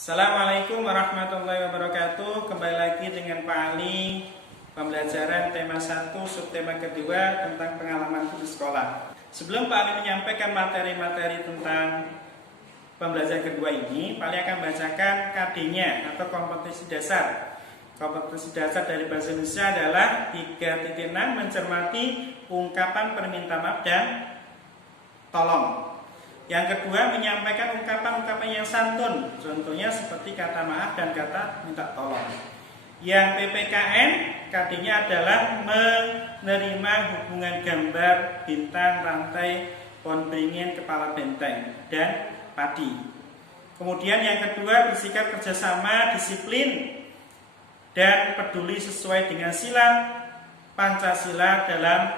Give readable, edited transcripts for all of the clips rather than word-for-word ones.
Assalamualaikum warahmatullahi wabarakatuh. Kembali lagi dengan Pak Ali, pembelajaran tema 1 subtema kedua tentang pengalaman di sekolah. Sebelum Pak Ali menyampaikan materi-materi tentang pembelajaran kedua ini, Pak Ali akan bacakan KD-nya atau kompetensi dasar. Kompetensi dasar dari bahasa Indonesia adalah 3.6 mencermati ungkapan permintaan maaf dan tolong. Yang kedua, menyampaikan ungkapan-ungkapan yang santun, contohnya seperti kata maaf dan kata minta tolong. Yang PPKN, KD-nya adalah menerima hubungan gambar, bintang, rantai, pohon beringin, kepala benteng, dan padi. Kemudian yang kedua, bersikap kerjasama, disiplin, dan peduli sesuai dengan sila Pancasila dalam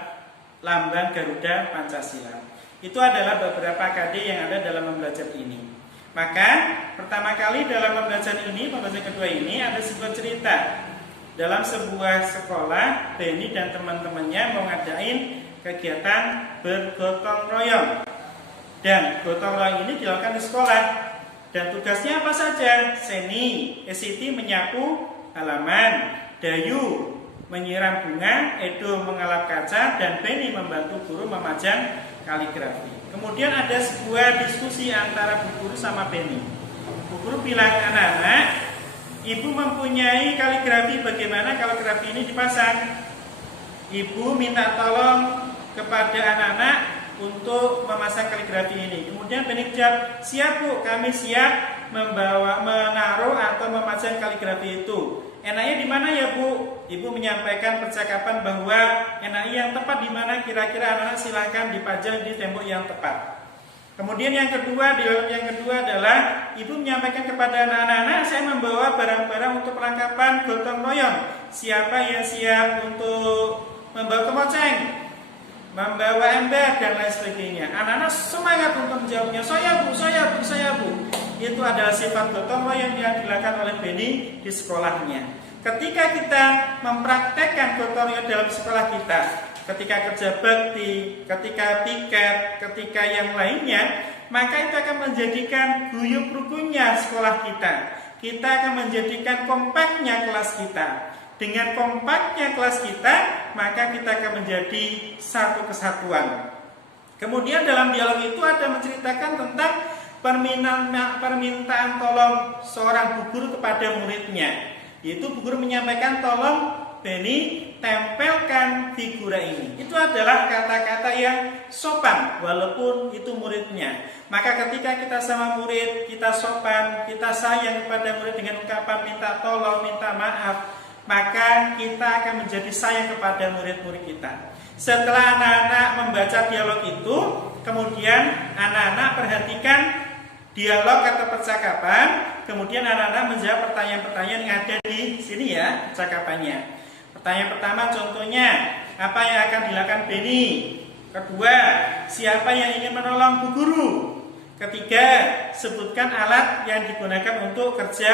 lambang Garuda Pancasila. Itu adalah beberapa KD yang ada dalam pembelajaran ini. Maka pertama kali dalam pembelajaran kedua ini ada sebuah cerita. Dalam sebuah sekolah, Benny dan teman-temannya mau ngadain kegiatan bergotong royong. Dan gotong royong ini dilakukan di sekolah. Dan tugasnya apa saja? Siti menyapu halaman, Dayu menyiram bunga, Edo mengalap kaca, dan Benny membantu guru memajang kaligrafi. Kemudian ada sebuah diskusi antara Bu Guru sama Benny. Bu Guru bilang, anak-anak, Ibu mempunyai kaligrafi, bagaimana kaligrafi ini dipasang? Ibu minta tolong kepada anak-anak untuk memasang kaligrafi ini. Kemudian Benny jawab, siap Bu, kami siap menaruh atau memasang kaligrafi itu. Enaknya di mana ya Bu? Ibu menyampaikan percakapan bahwa enaknya yang tepat di mana, kira-kira anak-anak silahkan dipajang di tembok yang tepat. Kemudian yang kedua adalah Ibu menyampaikan kepada anak-anak, saya membawa barang-barang untuk perlengkapan gotong royong. Siapa yang siap untuk membawa kemoceng, membawa ember dan lain sebagainya? Anak-anak semangat untuk menjawabnya, saya Bu. Itu adalah sifat gotong royong yang dilakukan oleh Benny di sekolahnya. Ketika kita mempraktekkan gotong royong dalam sekolah kita, ketika kerja bakti, ketika piket, ketika yang lainnya, maka itu akan menjadikan guyup rukunnya sekolah kita. Kita akan menjadikan kompaknya kelas kita. Dengan kompaknya kelas kita, maka kita akan menjadi satu kesatuan. Kemudian dalam dialog itu ada menceritakan tentang permintaan tolong seorang bu guru kepada muridnya. Yaitu bu guru menyampaikan, tolong Benny tempelkan figura ini. Itu adalah kata-kata yang sopan walaupun itu muridnya. Maka ketika kita sama murid, kita sopan, kita sayang kepada murid dengan ungkapan minta tolong, minta maaf, maka kita akan menjadi sayang kepada murid-murid kita. Setelah anak-anak membaca dialog itu, kemudian anak-anak perhatikan dialog atau percakapan, kemudian anak-anak menjawab pertanyaan-pertanyaan yang ada di sini ya, percakapannya. Pertanyaan pertama contohnya, apa yang akan dilakukan Benny? Kedua, siapa yang ingin menolong Bu Guru? Ketiga, sebutkan alat yang digunakan untuk kerja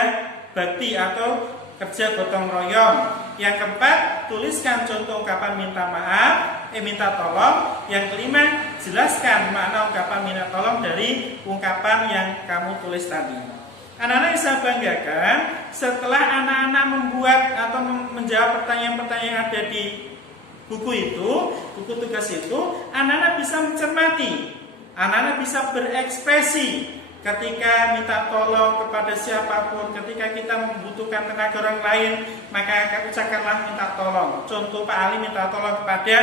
bakti atau kerja gotong royong. Yang keempat, tuliskan contoh ungkapan minta tolong. Yang kelima, jelaskan makna ungkapan minta tolong dari ungkapan yang kamu tulis tadi. Anak-anak bisa banggakan, setelah anak-anak membuat atau menjawab pertanyaan-pertanyaan yang ada di buku itu, buku tugas itu, anak-anak bisa mencermati, anak-anak bisa berekspresi. Ketika minta tolong kepada siapapun, ketika kita membutuhkan tenaga orang lain, maka ucapkanlah minta tolong. Contoh Pak Ali minta tolong kepada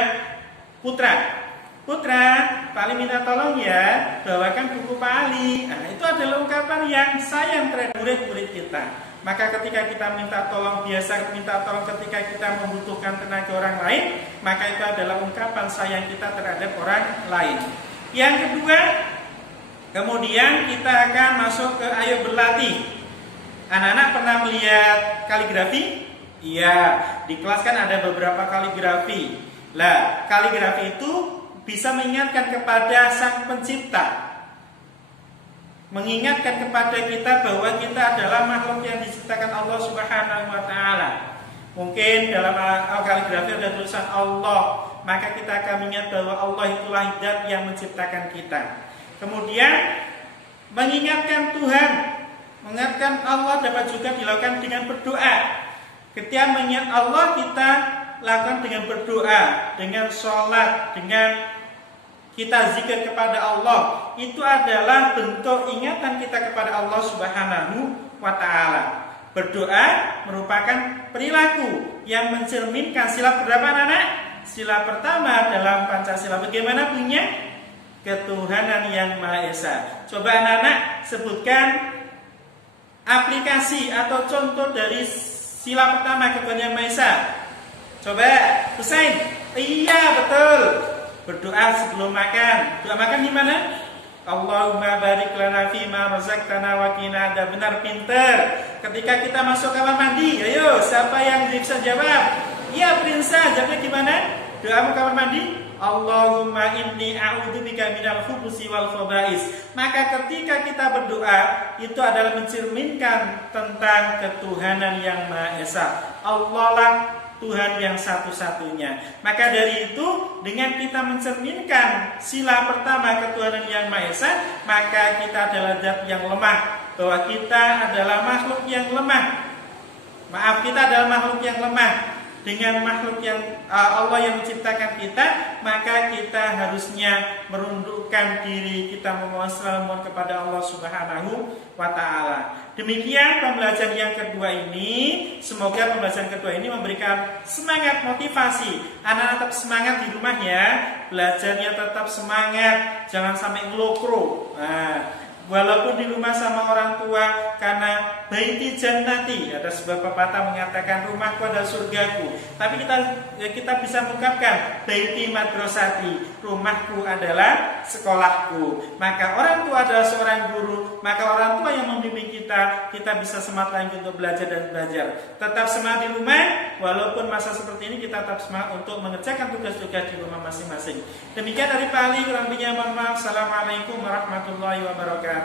Putra, Pak Ali minta tolong ya, bawakan buku Pak Ali. Nah, itu adalah ungkapan yang sayang terhadap murid-murid kita. Maka ketika kita minta tolong, biasa minta tolong ketika kita membutuhkan tenaga orang lain, maka itu adalah ungkapan sayang kita terhadap orang lain. Yang kedua, kemudian kita akan masuk ke ayo berlatih. Anak-anak pernah melihat kaligrafi? Iya, di kelas kan ada beberapa kaligrafi. Lah, kaligrafi itu bisa mengingatkan kepada Sang Pencipta. Mengingatkan kepada kita bahwa kita adalah makhluk yang diciptakan Allah Subhanahu wa taala. Mungkin dalam kaligrafi ada tulisan Allah, maka kita akan mengingat bahwa Allah itulah zat yang menciptakan kita. Kemudian mengingatkan Tuhan Mengingatkan Allah dapat juga dilakukan dengan berdoa. Ketika mengingat Allah kita lakukan dengan berdoa, dengan sholat, dengan kita zikir kepada Allah. Itu adalah bentuk ingatan kita kepada Allah Subhanahu wa ta'ala. Berdoa merupakan perilaku yang mencerminkan sila berapa anak? Sila pertama dalam Pancasila. Bagaimana bunyinya? Ketuhanan yang Maha Esa. Coba anak-anak sebutkan aplikasi atau contoh dari sila pertama ketuhanan yang Maha Esa. Coba, Husain. Iya, betul. Berdoa sebelum makan. Doa makan gimana? Allahumma barik lana fima razaqtana wa qina adzabannar. Benar, pinter. Ketika kita masuk kamar mandi, ayo siapa yang bisa jawab? Iya, Prinsa. Jawabnya gimana? Doamu kamar mandi? Allahumma inni a'udzubika minal khubusi wal khaba'is. Maka ketika kita berdoa, itu adalah mencerminkan tentang ketuhanan yang Maha Esa. Allah lah Tuhan yang satu-satunya. Maka dari itu, dengan kita mencerminkan sila pertama ketuhanan yang Maha Esa, maka kita adalah zat yang lemah, bahwa kita adalah makhluk yang lemah. Maaf, kita adalah makhluk yang lemah. Dengan makhluk yang Allah yang menciptakan kita, maka kita harusnya merundukkan diri, kita memohon selamat kepada Allah Subhanahu wa ta'ala. Demikian pembelajaran yang kedua ini. Semoga pembelajaran kedua ini memberikan semangat, motivasi. Anak-anak tetap semangat di rumah ya. Belajarnya tetap semangat, jangan sampai ngelokro. Walaupun di rumah sama orang tua, karena baiti jannati, ada sebuah pepatah mengatakan rumahku adalah surgaku. Tapi kita bisa mengungkapkan baiti madrasati, rumahku adalah sekolahku. Maka orang tua adalah seorang guru, maka orang tua yang membimbing kita bisa semangat lagi untuk belajar dan belajar. Tetap semangat di rumah, walaupun masa seperti ini kita tetap semangat untuk mengerjakan tugas-tugas di rumah masing-masing. Demikian dari Pak Ali, kurang lebihnya mohon maaf. Assalamualaikum warahmatullahi wabarakatuh.